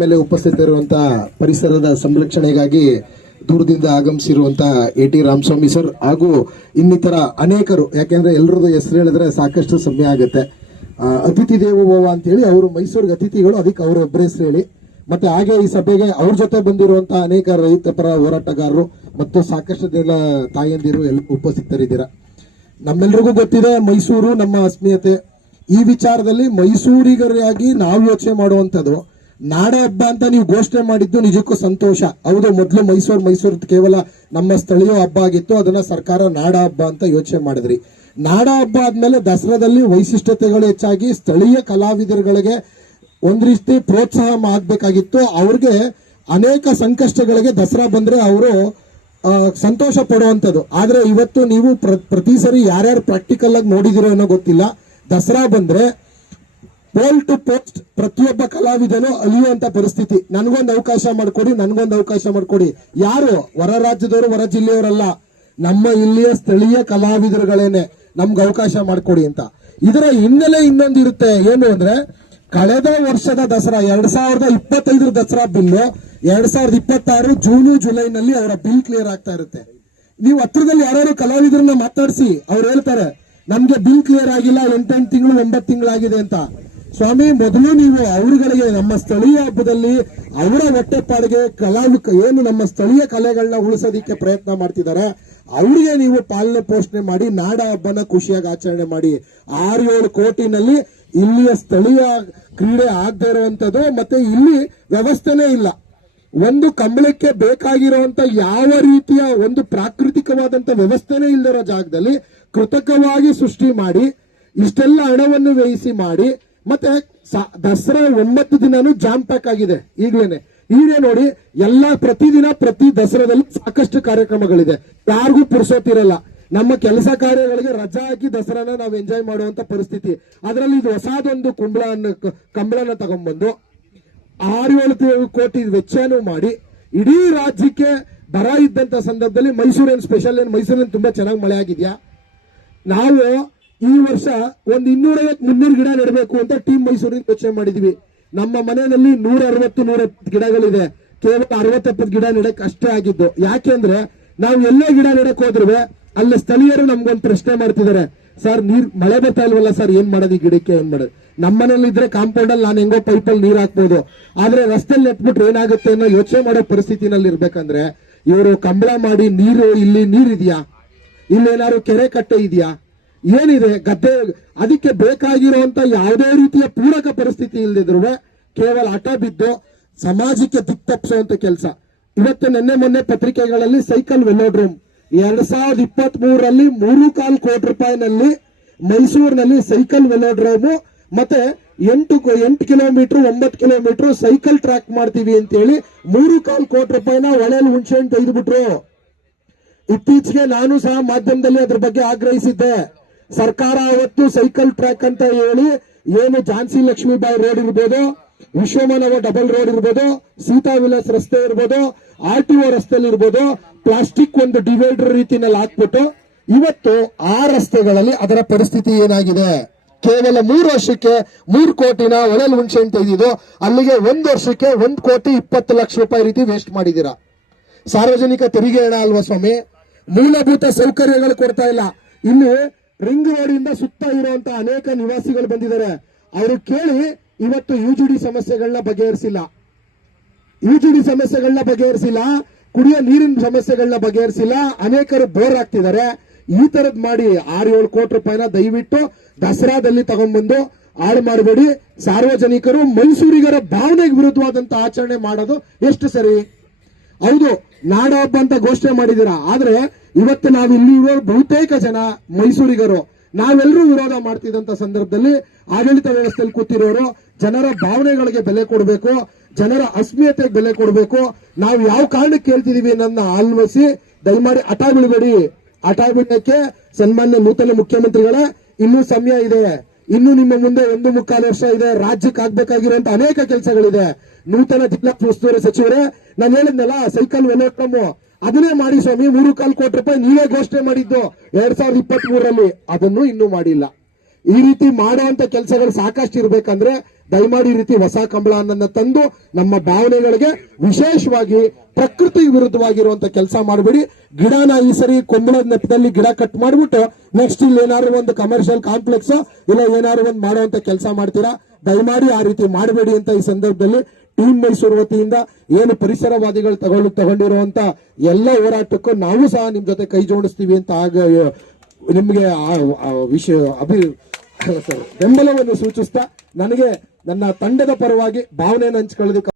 ಮೇಲೆ ಉಪಸ್ಥಿತರಿರುವಂತಹ ಪರಿಸರದ ಸಂರಕ್ಷಣೆಗಾಗಿ ದೂರದಿಂದ ಆಗಮಿಸಿರುವಂತಹ ಎ.ಟಿ. ರಾಮಸ್ವಾಮಿ ಸರ್ ಹಾಗೂ ಇನ್ನಿತರ ಅನೇಕರು, ಯಾಕೆಂದ್ರೆ ಎಲ್ಲರದ್ದು ಹೆಸರು ಹೇಳಿದ್ರೆ ಸಾಕಷ್ಟು ಸಮಯ ಆಗುತ್ತೆ. ಅತಿಥಿ ದೇವೋಭವ ಅಂತ ಹೇಳಿ ಅವರು ಮೈಸೂರಿಗೆ ಅತಿಥಿಗಳು, ಅದಕ್ಕೆ ಅವರ ಒಬ್ಬರ ಹೆಸರು ಹೇಳಿ. ಮತ್ತೆ ಹಾಗೆ ಈ ಸಭೆಗೆ ಅವ್ರ ಜೊತೆ ಬಂದಿರುವಂತಹ ಅನೇಕ ರೈತ ಪರ ಹೋರಾಟಗಾರರು ಮತ್ತು ಸಾಕಷ್ಟು ಜನ ತಾಯಂದಿರು ಎಲ್ಲ ಉಪಸ್ಥಿತರಿದ್ದೀರಾ. ನಮ್ಮೆಲ್ಲರಿಗೂ ಗೊತ್ತಿದೆ ಮೈಸೂರು ನಮ್ಮ ಅಸ್ಮಿಯತೆ. ಈ ವಿಚಾರದಲ್ಲಿ ಮೈಸೂರಿಗರಾಗಿ ನಾವು ಯೋಚನೆ ಮಾಡುವಂಥದ್ದು, ನಾಡ ಹಬ್ಬ ಅಂತ ನೀವು ಘೋಷಣೆ ಮಾಡಿದ್ದು ನಿಜಕ್ಕೂ ಸಂತೋಷ. ಹೌದು, ಮೊದಲು ಮೈಸೂರು ಕೇವಲ ನಮ್ಮ ಸ್ಥಳೀಯ ಹಬ್ಬ ಆಗಿತ್ತು, ಅದನ್ನ ಸರ್ಕಾರ ನಾಡ ಹಬ್ಬ ಅಂತ ಯೋಚನೆ ಮಾಡಿದ್ರಿ. ನಾಡ ಹಬ್ಬ ಆದ್ಮೇಲೆ ದಸರಾದಲ್ಲಿ ವೈಶಿಷ್ಟ್ಯತೆಗಳು ಹೆಚ್ಚಾಗಿ ಸ್ಥಳೀಯ ಕಲಾವಿದರುಗಳಿಗೆ ಒಂದ್ ರೀತಿ ಪ್ರೋತ್ಸಾಹ ಆಗ್ಬೇಕಾಗಿತ್ತು. ಅವ್ರಿಗೆ ಅನೇಕ ಸಂಕಷ್ಟಗಳಿಗೆ ದಸರಾ ಬಂದ್ರೆ ಅವರು ಸಂತೋಷ ಪಡುವಂಥದ್ದು. ಆದ್ರೆ ಇವತ್ತು ನೀವು ಪ್ರತಿ ಸರಿ ಯಾರ್ಯಾರು ಪ್ರಾಕ್ಟಿಕಲ್ ಆಗಿ ನೋಡಿದಿರೋ ಅನ್ನೋ ಗೊತ್ತಿಲ್ಲ, ದಸರಾ ಬಂದ್ರೆ ಪೋಲ್ ಟು ಪೋಸ್ಟ್ ಪ್ರತಿಯೊಬ್ಬ ಕಲಾವಿದನು ಅಲಿಯುವಂತ ಪರಿಸ್ಥಿತಿ. ನನ್ಗೊಂದು ಅವಕಾಶ ಮಾಡ್ಕೊಡಿ. ಯಾರು ಹೊರ ರಾಜ್ಯದವರು, ಹೊರ ಜಿಲ್ಲೆಯವರಲ್ಲ, ನಮ್ಮ ಇಲ್ಲಿಯ ಸ್ಥಳೀಯ ಕಲಾವಿದರುಗಳೇನೆ ನಮ್ಗೆ ಅವಕಾಶ ಮಾಡ್ಕೊಡಿ ಅಂತ. ಇದರ ಹಿನ್ನೆಲೆ ಇನ್ನೊಂದು ಇರುತ್ತೆ, ಏನು ಅಂದ್ರೆ ಕಳೆದ ವರ್ಷದ ದಸರಾ 2025 ದಸರಾ ಬಿಲ್ಲು 2026 ಜೂನು ಜುಲೈನಲ್ಲಿ ಅವರ ಬಿಲ್ ಕ್ಲಿಯರ್ ಆಗ್ತಾ ಇರುತ್ತೆ. ನೀವು ಹತ್ರದಲ್ಲಿ ಯಾರು ಕಲಾವಿದರನ್ನ ಮಾತಾಡಿಸಿ, ಅವ್ರು ಹೇಳ್ತಾರೆ ನಮ್ಗೆ ಬಿಲ್ ಕ್ಲಿಯರ್ ಆಗಿಲ್ಲ, 8 ತಿಂಗಳು 9 ತಿಂಗಳಾಗಿದೆ ಅಂತ. ಸ್ವಾಮಿ, ಮೊದಲು ನೀವು ಅವರುಗಳಿಗೆ ನಮ್ಮ ಸ್ಥಳೀಯ ಹಬ್ಬದಲ್ಲಿ ಅವರ ಹೊಟ್ಟೆಪಾಡಿಗೆ ಏನು ನಮ್ಮ ಸ್ಥಳೀಯ ಕಲೆಗಳನ್ನ ಉಳಿಸೋದಿಕ್ಕೆ ಪ್ರಯತ್ನ ಮಾಡ್ತಿದ್ದಾರೆ, ಅವರಿಗೆ ನೀವು ಪಾಲನೆ ಪೋಷಣೆ ಮಾಡಿ ನಾಡ ಹಬ್ಬನ ಖುಷಿಯಾಗಿ ಆಚರಣೆ ಮಾಡಿ. 6-7 ಕೋಟಿನಲ್ಲಿ ಇಲ್ಲಿಯ ಸ್ಥಳೀಯ ಕ್ರೀಡೆ ಆಗದೆ ಇರುವಂತದ್ದು, ಮತ್ತೆ ಇಲ್ಲಿ ವ್ಯವಸ್ಥೆನೇ ಇಲ್ಲ. ಒಂದು ಕಂಬಳಕ್ಕೆ ಬೇಕಾಗಿರುವಂತ ಯಾವ ರೀತಿಯ ಒಂದು ಪ್ರಾಕೃತಿಕವಾದಂತ ವ್ಯವಸ್ಥೆನೇ ಇಲ್ಲದಿರೋ ಜಾಗದಲ್ಲಿ ಕೃತಕವಾಗಿ ಸೃಷ್ಟಿ ಮಾಡಿ ಇಷ್ಟೆಲ್ಲ ಹಣವನ್ನು ವ್ಯಯಿಸಿ ಮಾಡಿ, ಮತ್ತೆ ದಸರಾ 9 ದಿನಾನು ಜಾಮ್ ಪ್ಯಾಕ್ ಆಗಿದೆ. ಈಗಲೇ ನೋಡಿ, ಪ್ರತಿದಿನ ಪ್ರತಿ ದಸರಾದಲ್ಲಿ ಸಾಕಷ್ಟು ಕಾರ್ಯಕ್ರಮಗಳಿದೆ, ಯಾರಿಗೂ ಪುರ್ಸೋತಿರಲ್ಲ. ನಮ್ಮ ಕೆಲಸ ಕಾರ್ಯಗಳಿಗೆ ರಜಾ ಹಾಕಿ ದಸರಾನ ನಾವು ಎಂಜಾಯ್ ಮಾಡುವಂತ ಪರಿಸ್ಥಿತಿ. ಅದರಲ್ಲಿ ಇದು ಹೊಸದೊಂದು ಕಂಬಳನ ತಗೊಂಡ್ಬಂದು 6-7 ಕೋಟಿ ವೆಚ್ಚನೂ ಮಾಡಿ ಇಡೀ ರಾಜ್ಯಕ್ಕೆ ಬರ ಇದ್ದಂತ ಸಂದರ್ಭದಲ್ಲಿ ಮೈಸೂರೇನು ಸ್ಪೆಷಲ್, ಮೈಸೂರಿನ ತುಂಬಾ ಚೆನ್ನಾಗಿ ಮಳೆ ಆಗಿದ್ಯಾ? ನಾವು ಈ ವರ್ಷ ಒಂದು 250-300 ಗಿಡ ನೆಡಬೇಕು ಅಂತ ಟೀಮ್ ಮೈಸೂರಿನ ಯೋಚನೆ ಮಾಡಿದ್ವಿ. ನಮ್ಮ ಮನೆಯಲ್ಲಿ 160-170 ಗಿಡಗಳಿದೆ, ಕೇವಲ 60-70 ಗಿಡ ನೆಡಕ್ ಅಷ್ಟೇ ಆಗಿದ್ದು. ಯಾಕೆಂದ್ರೆ ನಾವು ಎಲ್ಲೇ ಗಿಡ ನೆಡಕ್ ಹೋದ್ರೆ ಅಲ್ಲಿ ಸ್ಥಳೀಯರು ನಮ್ಗೊಂದು ಪ್ರಶ್ನೆ ಮಾಡ್ತಿದ್ದಾರೆ, ಸರ್ ಮಳೆ ಬರ್ತಾ ಇಲ್ವಲ್ಲ ಸರ್, ಏನ್ ಮಾಡೋದು ಈ ಗಿಡಕ್ಕೆ, ಏನ್ ಮಾಡೋದು? ನಮ್ಮ ಮನೇಲಿ ಇದ್ರೆ ಕಾಂಪೌಂಡ್ ಅಲ್ಲಿ ನಾನು ಹೆಂಗೋ ಪೈಪಲ್ಲಿ ನೀರ್ ಹಾಕ್ಬೋದು, ಆದ್ರೆ ರಸ್ತೆಯಲ್ಲಿ ನೆಟ್ಬಿಟ್ರೆ ಏನಾಗುತ್ತೆ ಅನ್ನೋ ಯೋಚನೆ ಮಾಡೋ ಪರಿಸ್ಥಿತಿನಲ್ಲಿ ಇರ್ಬೇಕಂದ್ರೆ ಇವರು ಕಂಬಳ ಮಾಡಿ ಇಲ್ಲಿ ನೀರಿದ್ಯಾ, ಇಲ್ಲೇನಾದ್ರು ಕೆರೆ ಕಟ್ಟೆ ಇದೆಯಾ, ಏನಿದೆ ಗದ್ದೆ? ಅದಕ್ಕೆ ಬೇಕಾಗಿರುವಂತ ಯಾವುದೇ ರೀತಿಯ ಪೂರಕ ಪರಿಸ್ಥಿತಿ ಇಲ್ಲದಿದ್ರು ಕೇವಲ ಹಠ ಬಿದ್ದು ಸಮಾಜಕ್ಕೆ ದಿಕ್ ತಪ್ಪಿಸುವಂತ ಕೆಲಸ. ಇವತ್ತು ಮೊನ್ನೆ ಪತ್ರಿಕೆಗಳಲ್ಲಿ ಸೈಕಲ್ ವೆಲೋಡ್ರೋಮ್ 2023ರಲ್ಲಿ 3.25 ಕೋಟಿ ರೂಪಾಯಿನಲ್ಲಿ ಮೈಸೂರಿನಲ್ಲಿ ಸೈಕಲ್ ವೆಲೋಡ್ರೋಮು ಮತ್ತೆ 8 ಕಿಲೋಮೀಟರ್ 9 ಕಿಲೋಮೀಟರ್ ಸೈಕಲ್ ಟ್ರ್ಯಾಕ್ ಮಾಡ್ತೀವಿ ಅಂತ ಹೇಳಿ 3.25 ಕೋಟಿ ರೂಪಾಯಿನ ಹೊಳೆಯಲ್ಲಿ ಹುಣಸೆಹಣ್ಣು ತೆಗೆದುಬಿಟ್ರು. ಇತ್ತೀಚೆಗೆ ನಾನು ಸಹ ಮಾಧ್ಯಮದಲ್ಲಿ ಅದ್ರ ಬಗ್ಗೆ ಆಗ್ರಹಿಸಿದ್ದೆ. ಸರ್ಕಾರ ಅವತ್ತು ಸೈಕಲ್ ಟ್ರ್ಯಾಕ್ ಅಂತ ಹೇಳಿ ಏನು ಝಾನ್ಸಿ ಲಕ್ಷ್ಮೀಬಾಯಿ ರೋಡ್ ಇರ್ಬೋದು, ವಿಶ್ವಮಾನವ ಡಬಲ್ ರೋಡ್ ಇರ್ಬೋದು, ಸೀತಾ ವಿಲಾಸ್ ರಸ್ತೆ ಇರ್ಬೋದು, RTO ರಸ್ತೆಯಲ್ಲಿ ಇರ್ಬೋದು, ಪ್ಲಾಸ್ಟಿಕ್ ಒಂದು ಡಿವೈಡರ್ ರೀತಿನಲ್ಲಿ ಹಾಕ್ಬಿಟ್ಟು ಇವತ್ತು ಆ ರಸ್ತೆಗಳಲ್ಲಿ ಅದರ ಪರಿಸ್ಥಿತಿ ಏನಾಗಿದೆ? ಕೇವಲ 3 ವರ್ಷಕ್ಕೆ 3 ಕೋಟಿನ ಒಳಲ್ ಹುಣಸೆಹಣ್ಣು ತೆಗೆದಿದ್ದು, ಅಲ್ಲಿಗೆ 1 ವರ್ಷಕ್ಕೆ 1,20,00,000 ರೂಪಾಯಿ ರೀತಿ ವೇಸ್ಟ್ ಮಾಡಿದೀರಾ. ಸಾರ್ವಜನಿಕ ತೆರಿಗೆ ಹಣ ಅಲ್ವಾ ಸ್ವಾಮಿ? ಮೂಲಭೂತ ಸೌಕರ್ಯಗಳು ಕೊಡ್ತಾ ಇಲ್ಲ. ಇಲ್ಲಿ ರಿಂಗ್ ರೋಡ್ ಇಂದ ಸುತ್ತ ಇರುವಂತ ಅನೇಕ ನಿವಾಸಿಗಳು ಬಂದಿದ್ದಾರೆ, ಅವರು ಕೇಳಿ ಇವತ್ತು UGD ಸಮಸ್ಯೆಗಳನ್ನ ಬಗೆಹರಿಸಿಲ್ಲ, ಕುಡಿಯೋ ನೀರಿನ ಸಮಸ್ಯೆಗಳನ್ನ ಬಗೆಹರಿಸಿಲ್ಲ, ಅನೇಕರು ಬೋರ್ ಆಗ್ತಿದ್ದಾರೆ. ಈ ತರದ್ ಮಾಡಿ 6-7 ಕೋಟಿ ರೂಪಾಯಿನ ದಯವಿಟ್ಟು ದಸರಾದಲ್ಲಿ ತಗೊಂಡ್ಬಂದು ಹಾಳು ಮಾಡಬೇಡಿ. ಸಾರ್ವಜನಿಕರು ಮೈಸೂರಿಗರ ಭಾವನೆಗೆ ವಿರುದ್ಧವಾದಂತ ಆಚರಣೆ ಮಾಡೋದು ಎಷ್ಟು ಸರಿ? ಹೌದು, ನಾಡ ಹಬ್ಬ ಅಂತ ಘೋಷಣೆ ಮಾಡಿದೀರಾ, ಆದ್ರೆ ಇವತ್ತು ನಾವು ಇಲ್ಲಿ ಇರೋ ಬಹುತೇಕ ಜನ ಮೈಸೂರಿಗರು ನಾವೆಲ್ಲರೂ ವಿರೋಧ ಮಾಡ್ತಿದ್ದಂತ ಸಂದರ್ಭದಲ್ಲಿ ಆಡಳಿತ ವ್ಯವಸ್ಥೆಯಲ್ಲಿ ಕೂತಿರೋರು ಜನರ ಭಾವನೆಗಳಿಗೆ ಬೆಲೆ ಕೊಡಬೇಕು, ಜನರ ಅಸ್ಮಿಯತೆಗೆ ಬೆಲೆ ಕೊಡಬೇಕು. ನಾವು ಯಾವ ಕಾರಣಕ್ಕೆ ಕೇಳ್ತಿದೀವಿ ನನ್ನ ಆಲೋಚಿಸಿ ದಯಮಾಡಿ ಹಠ ಬಿಡಬೇಡಿ. ಹಠ ಬಿಡಕ್ಕೆ ಸನ್ಮಾನ್ಯ ನೂತನ ಮುಖ್ಯಮಂತ್ರಿಗಳೇ, ಇನ್ನೂ ಸಮಯ ಇದೆ, ಇನ್ನು ನಿಮ್ಮ ಮುಂದೆ 1.25 ವರ್ಷ ಇದೆ. ರಾಜ್ಯಕ್ಕೆ ಆಗ್ಬೇಕಾಗಿರುವಂತ ಅನೇಕ ಕೆಲಸಗಳಿದೆ. ನೂತನ ಜಿಲ್ಲಾ ಉಸ್ತುವಾರಿ ಸಚಿವರೇ, ನಾನು ಹೇಳಿದ್ನಲ್ಲ ಸೈಕಲ್ ವೆಲೋಡ್ರೋಮ್ ಅದನ್ನೇ ಮಾಡಿ ಸ್ವಾಮಿ. 3.25 ಕೋಟಿ ರೂಪಾಯಿ ನೀವೇ ಘೋಷಣೆ ಮಾಡಿದ್ದು 2023ರಲ್ಲಿ, ಅದನ್ನು ಇನ್ನೂ ಮಾಡಿಲ್ಲ. ಈ ರೀತಿ ಮಾಡುವಂತ ಕೆಲಸಗಳು ಸಾಕಷ್ಟು ಇರ್ಬೇಕಂದ್ರೆ ದಯಮಾಡಿ ಈ ರೀತಿ ಹೊಸ ಕಂಬಳನ್ನ ತಂದು ನಮ್ಮ ಭಾವನೆಗಳಿಗೆ ವಿಶೇಷವಾಗಿ ಪ್ರಕೃತಿ ವಿರುದ್ಧವಾಗಿರುವಂತ ಕೆಲಸ ಮಾಡಬೇಡಿ. ಗಿಡನ ಈ ಸರಿ ಕೊಂಬಳದ ನೆಪದಲ್ಲಿ ಗಿಡ ಕಟ್ ಮಾಡ್ಬಿಟ್ಟು ನೆಕ್ಸ್ಟ್ ಇಲ್ಲಿ ಏನಾದ್ರು ಒಂದು ಕಮರ್ಷಿಯಲ್ ಕಾಂಪ್ಲೆಕ್ಸ್ ಇಲ್ಲ ಏನಾದ್ರು ಒಂದು ಮಾಡುವಂತ ಕೆಲಸ ಮಾಡ್ತೀರಾ. ದಯಮಾಡಿ ಆ ರೀತಿ ಮಾಡಬೇಡಿ ಅಂತ ಈ ಸಂದರ್ಭದಲ್ಲಿ ಟೀಮ್ ಮೈಸೂರು ವತಿಯಿಂದ ಏನು ಪರಿಸರವಾದಿಗಳು ತಗೊಂಡಿರುವಂತ ಎಲ್ಲ ಹೋರಾಟಕ್ಕೂ ನಾವು ಸಹ ನಿಮ್ ಜೊತೆ ಕೈ ಜೋಡಿಸ್ತೀವಿ ಅಂತ ನಿಮ್ಗೆ ವಿಷಯ ಬೆಂಬಲವನ್ನು ಸೂಚಿಸ್ತಾ ನನಗೆ ನನ್ನ ತಂಡದ ಪರವಾಗಿ ಭಾವನೆಯನ್ನು ಹಂಚಿಕೊಳ್ಳೋದಕ್ಕೆ